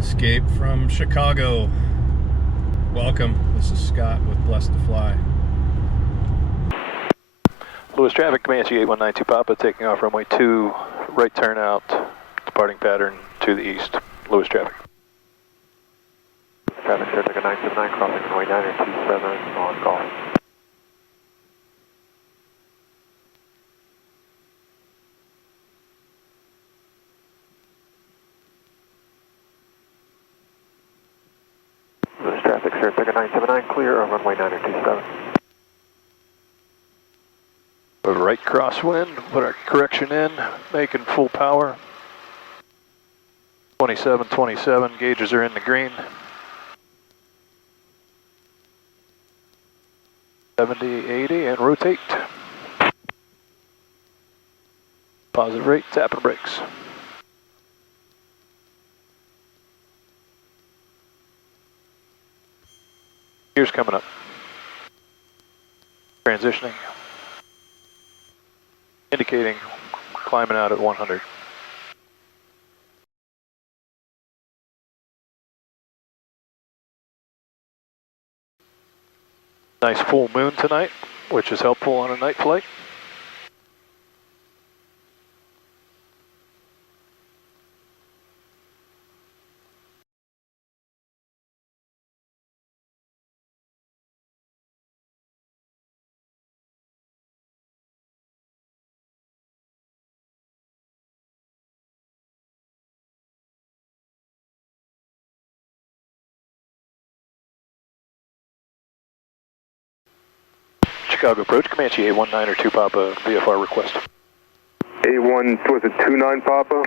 Escape from Chicago. Welcome. This is Scott with Blessed to Fly. Lewis traffic, Comanche 8192 Papa, taking off runway 2, right turn out, departing pattern to the east. Lewis traffic. Traffic, Saratoga 979, crossing runway 927 on call. Lewis traffic, Saratoga 979, clear on runway 927. Right crosswind, put our correction in, making full power. 2727, gauges are in the green. 70, 80, and rotate. Positive rate, tapping brakes. Gears coming up. Transitioning. Indicating climbing out at 100. Nice full moon tonight, which is helpful on a night flight. Chicago approach, Comanche 819 Papa, VFR request. 81, was it 29 Papa?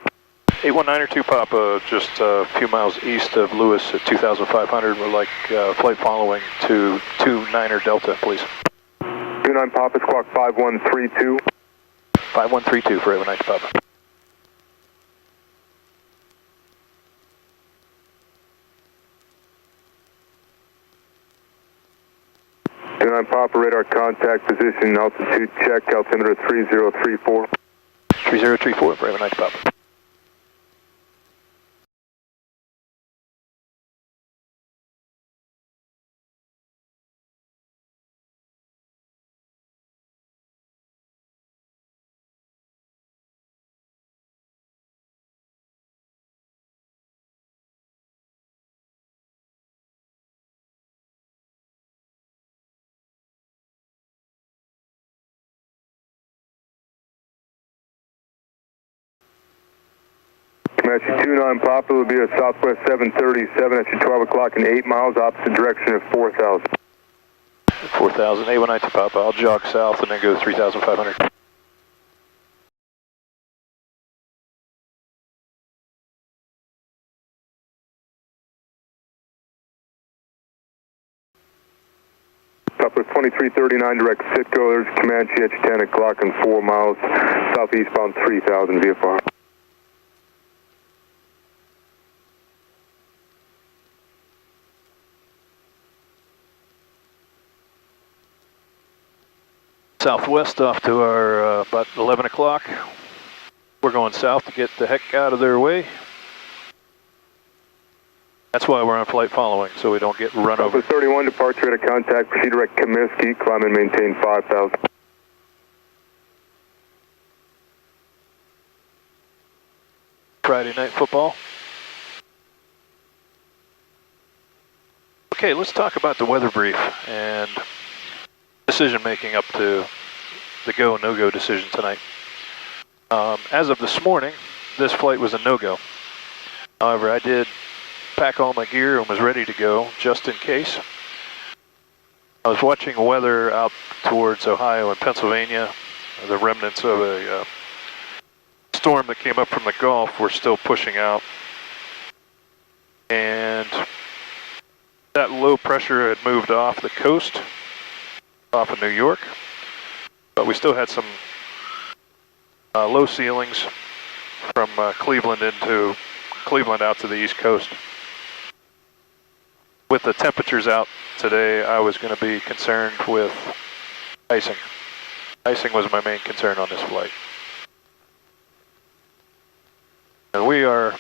819 Papa, just a few miles east of Lewis at 2,500. We'd like flight following to 29 Delta, please. 29 Papa, squawk 5132. 5132 for 819 Papa. Papa, radar contact position, altitude check, altimeter 3034. 3034 for 819 Papa. Comanche 29 Papa will be at Southwest 737 at your 12 o'clock and 8 miles, opposite direction of 4,000. 4,000, 819 Papa. I'll jog south and then go 3,500. Southwest 2339, direct Sitco. There's Comanche at your 10 o'clock and 4 miles, southeastbound 3,000 VFR. Southwest off to our about 11 o'clock. We're going south to get the heck out of their way. That's why we're on flight following, so we don't get run over. Southwest 31, departure at a contact, proceed direct Comiskey, climb and maintain 5,000. Friday night football. Okay, let's talk about the weather brief and decision making up to the go no-go decision tonight. As of this morning, this flight was a no-go. However, I did pack all my gear and was ready to go just in case. I was watching weather out towards Ohio and Pennsylvania. The remnants of a storm that came up from the Gulf were still pushing out. And that low pressure had moved off the coast, off of New York, but we still had some low ceilings from Cleveland out to the East Coast. With the temperatures out today, I was going to be concerned with icing. Icing was my main concern on this flight. And we are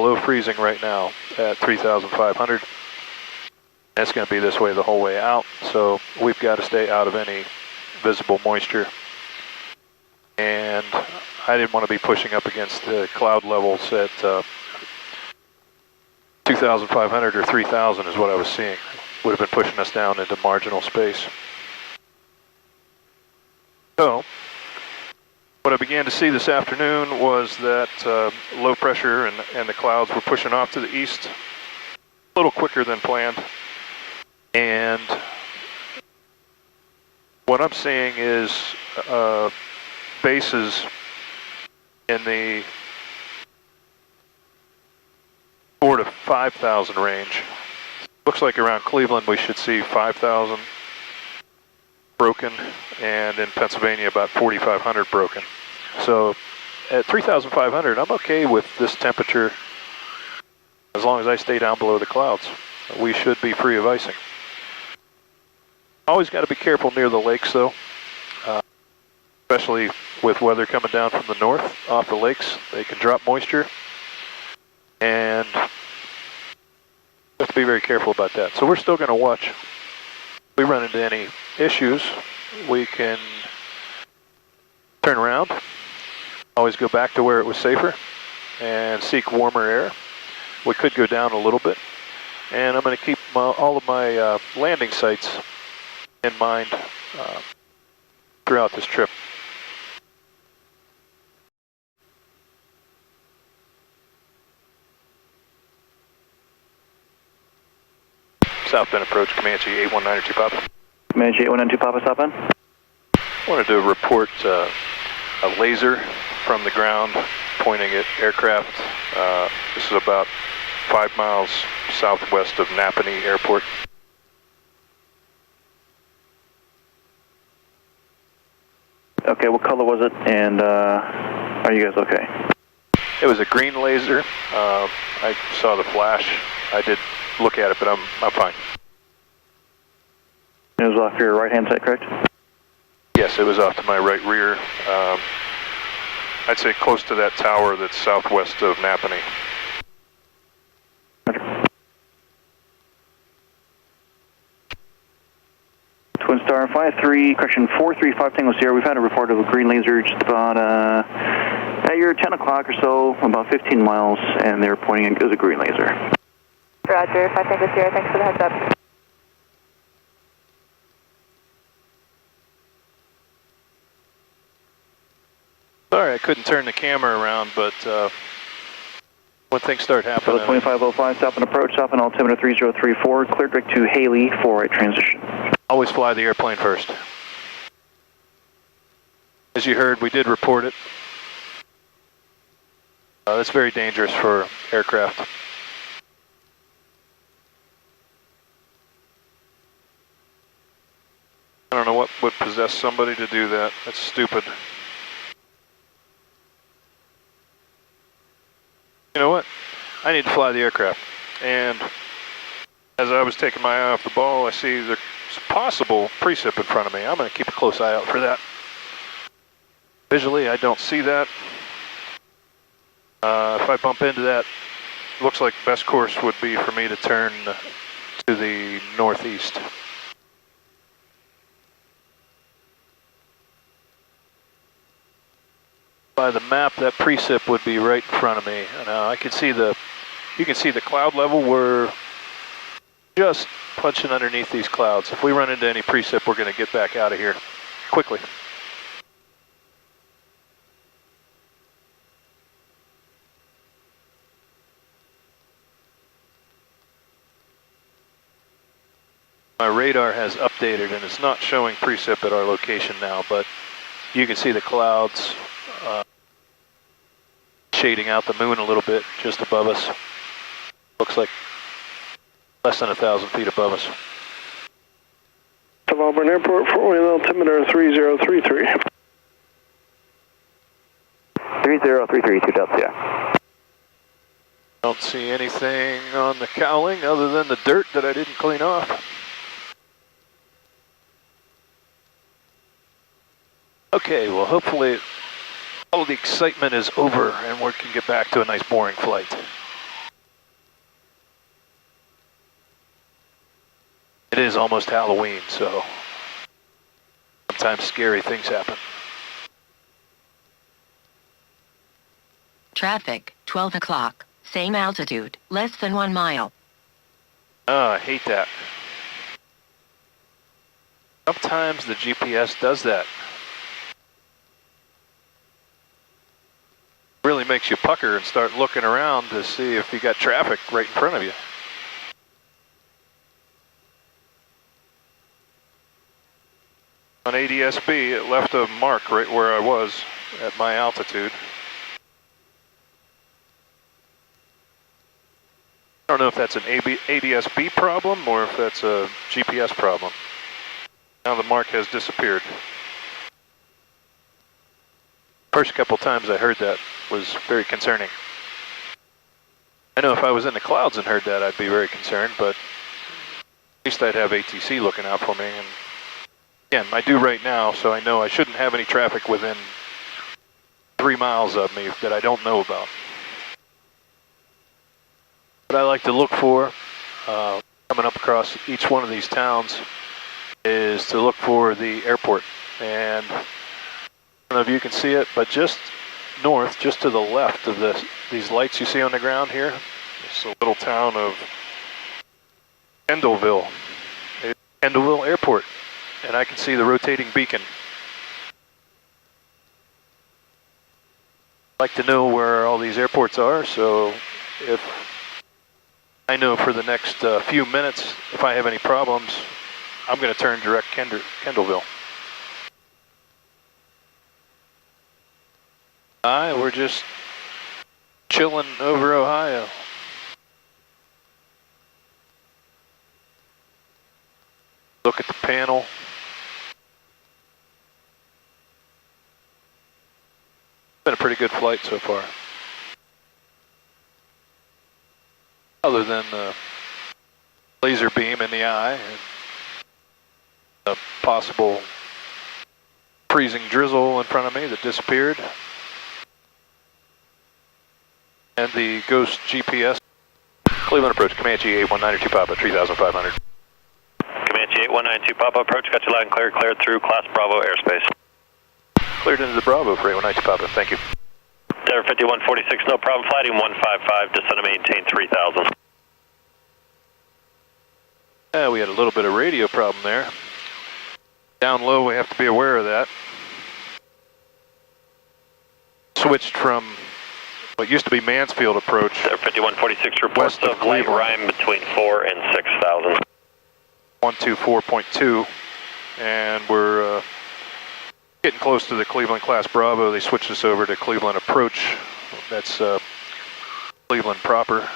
below freezing right now at 3,500. It's going to be this way the whole way out, so we've got to stay out of any visible moisture. And I didn't want to be pushing up against the cloud levels at 2,500 or 3,000 is what I was seeing. Would have been pushing us down into marginal space. So, what I began to see this afternoon was that low pressure and the clouds were pushing off to the east a little quicker than planned. And what I'm seeing is bases in the 4,000 to 5,000 range. Looks like around Cleveland we should see 5,000 broken, and in Pennsylvania about 4,500 broken. So at 3,500 I'm okay with this temperature as long as I stay down below the clouds. We should be free of icing. Always got to be careful near the lakes though, especially with weather coming down from the north off the lakes. They can drop moisture, and we have to be very careful about that. So we're still going to watch. If we run into any issues, we can turn around, always go back to where it was safer and seek warmer air. We could go down a little bit, and I'm going to keep all of my landing sites in mind throughout this trip. South Bend approach, Comanche 8192 Papa. Comanche 8192 Papa, stop in. I wanted to report a laser from the ground pointing at aircraft. This is about 5 miles southwest of Napanee Airport. Okay, what color was it, and are you guys okay? It was a green laser. I saw the flash. I did look at it, but I'm fine. It was off your right-hand side, correct? Yes, it was off to my right rear. I'd say close to that tower that's southwest of Napanee. Twin Star 435 Tango Sierra. We've had a report of a green laser just about at your 10 o'clock or so, about 15 miles, and they're pointing it as a green laser. Roger, 5 Tango Sierra, thanks for the heads up. Sorry, I couldn't turn the camera around, but when things start happening... 2505, stop and approach, stop and altimeter 3034, cleared direct to Haley for a transition. Always fly the airplane first. As you heard, we did report it. That's very dangerous for aircraft. I don't know what would possess somebody to do that. That's stupid. You know what? I need to fly the aircraft. And as I was taking my eye off the ball, I see there's a possible precip in front of me. I'm going to keep a close eye out for that. Visually, I don't see that. If I bump into that, it looks like the best course would be for me to turn to the northeast. By the map, that precip would be right in front of me. I can see you can see the cloud level. We're just punching underneath these clouds. If we run into any precip, we're going to get back out of here quickly. My radar has updated and it's not showing precip at our location now, but you can see the clouds shading out the moon a little bit just above us. Looks like less than 1,000 feet above us. Auburn Airport, Fort Wayne altimeter 3033. 3033, 2 Delta, yeah. Don't see anything on the cowling other than the dirt that I didn't clean off. Okay, well hopefully all the excitement is over and we can get back to a nice boring flight. It is almost Halloween, so sometimes scary things happen. Traffic, 12 o'clock, same altitude, less than 1 mile. Oh, I hate that. Sometimes the GPS does that. Really makes you pucker and start looking around to see if you got traffic right in front of you. On ADSB, it left a mark right where I was at my altitude. I don't know if that's an ADSB problem or if that's a GPS problem. Now the mark has disappeared. First couple times I heard that was very concerning. I know if I was in the clouds and heard that, I'd be very concerned, but at least I'd have ATC looking out for me. And again, I do right now, so I know I shouldn't have any traffic within 3 miles of me that I don't know about. What I like to look for, coming up across each one of these towns, is to look for the airport. And I don't know if you can see it, but just north, just to the left of these lights you see on the ground here, it's a little town of Kendallville. It's Kendallville Airport, and I can see the rotating beacon. I'd like to know where all these airports are, so if I know for the next few minutes, if I have any problems, I'm going to turn direct Kendallville. We're just chilling over Ohio. Look at the panel. Been a pretty good flight so far. Other than the laser beam in the eye and a possible freezing drizzle in front of me that disappeared. And the ghost GPS. Cleveland approach, Comanche 8192 Papa, 3500. Comanche 8192 Papa, approach, got you loud and clear, cleared through Class Bravo airspace. Cleared into the Bravo for 8192 Papa, thank you. Denver 5146, no problem, flighting 155, descend to maintain 3000. Yeah, we had a little bit of radio problem there. Down low, we have to be aware of that. Switched from what used to be Mansfield approach. 5146 reports of light rime between 4 and 6,000. 124.2, and we're getting close to the Cleveland Class Bravo. They switched us over to Cleveland approach. That's Cleveland proper,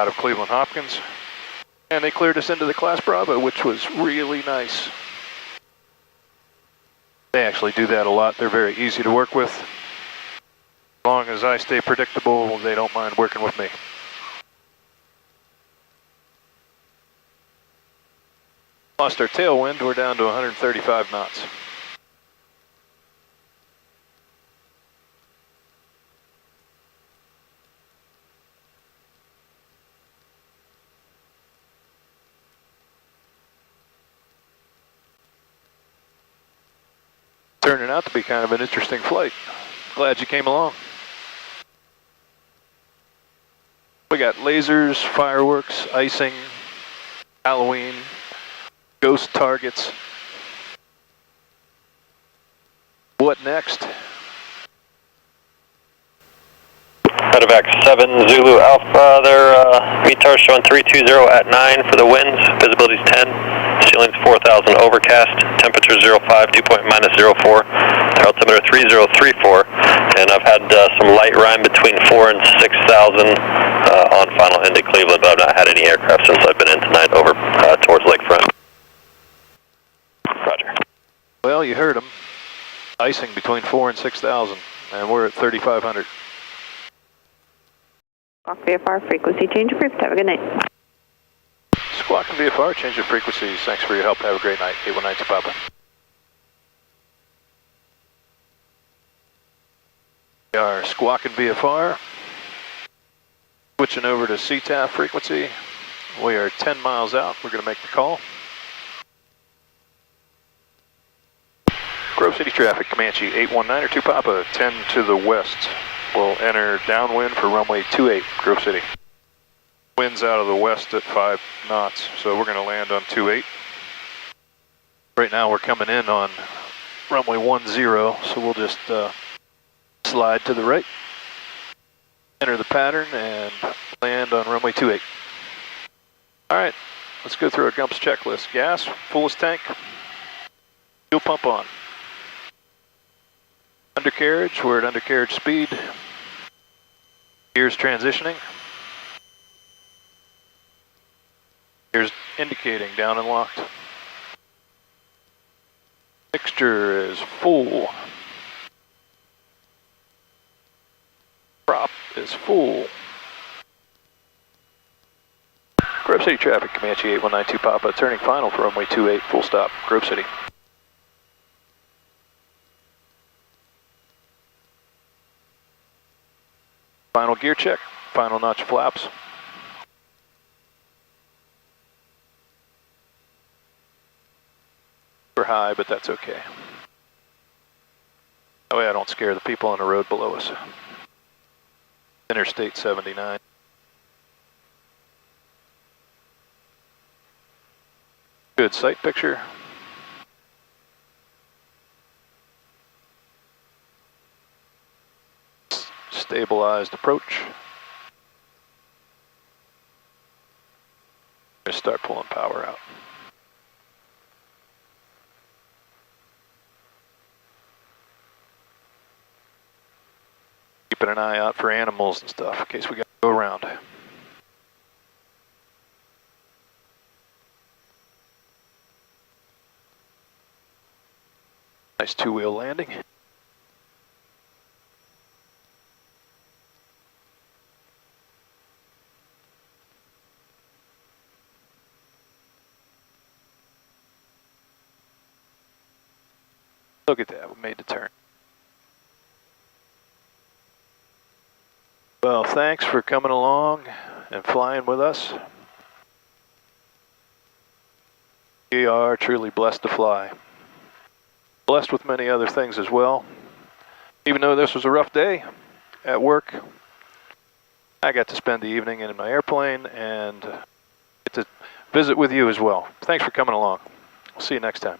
out of Cleveland Hopkins. And they cleared us into the Class Bravo, which was really nice. They actually do that a lot. They're very easy to work with. As long as I stay predictable, they don't mind working with me. Lost our tailwind, we're down to 135 knots. Turning out to be kind of an interesting flight. Glad you came along. We got lasers, fireworks, icing, Halloween, ghost targets. What next? Medevac 7 Zulu Alpha, their VTOR showing 320 at 9 for the winds, visibility is 10, ceiling's 4,000 overcast, temperature 05, dew point -04, their altimeter 3034, and I've had some light rime between 4 and 6,000 on final into Cleveland, but I've not had any aircraft since I've been in tonight over towards Lakefront. Roger. Well, you heard them. Icing between 4 and 6,000, and we're at 3,500. Squawk VFR, frequency change approved. Have a good night. Squawk and VFR, change of frequencies. Thanks for your help. Have a great night. 8192 Papa. We are Squawk and VFR. Switching over to CTAF frequency. We are 10 miles out. We're going to make the call. Grove City traffic, Comanche 819 or 2 Papa, 10 to the west. We'll enter downwind for runway 28, Grove City. Winds out of the west at 5 knots, so we're going to land on 28. Right now we're coming in on runway 10, so we'll just slide to the right, enter the pattern, and land on runway 28. All right, let's go through our GUMPS checklist. Gas, fullest tank, fuel pump on. Undercarriage, we're at undercarriage speed. Gears transitioning. Gears indicating down and locked. Mixture is full. Prop is full. Grove City traffic, Comanche 8192 Papa, turning final for runway 28, full stop, Grove City. Final gear check, final notch flaps. We're high, but that's okay. That way I don't scare the people on the road below us. Interstate 79. Good sight picture. Stabilized approach. Just start pulling power out. Keeping an eye out for animals and stuff in case we got to go around. Nice two-wheel landing. Look at that, we made the turn. Well, thanks for coming along and flying with us. We are truly blessed to fly. Blessed with many other things as well. Even though this was a rough day at work, I got to spend the evening in my airplane and get to visit with you as well. Thanks for coming along. We'll see you next time.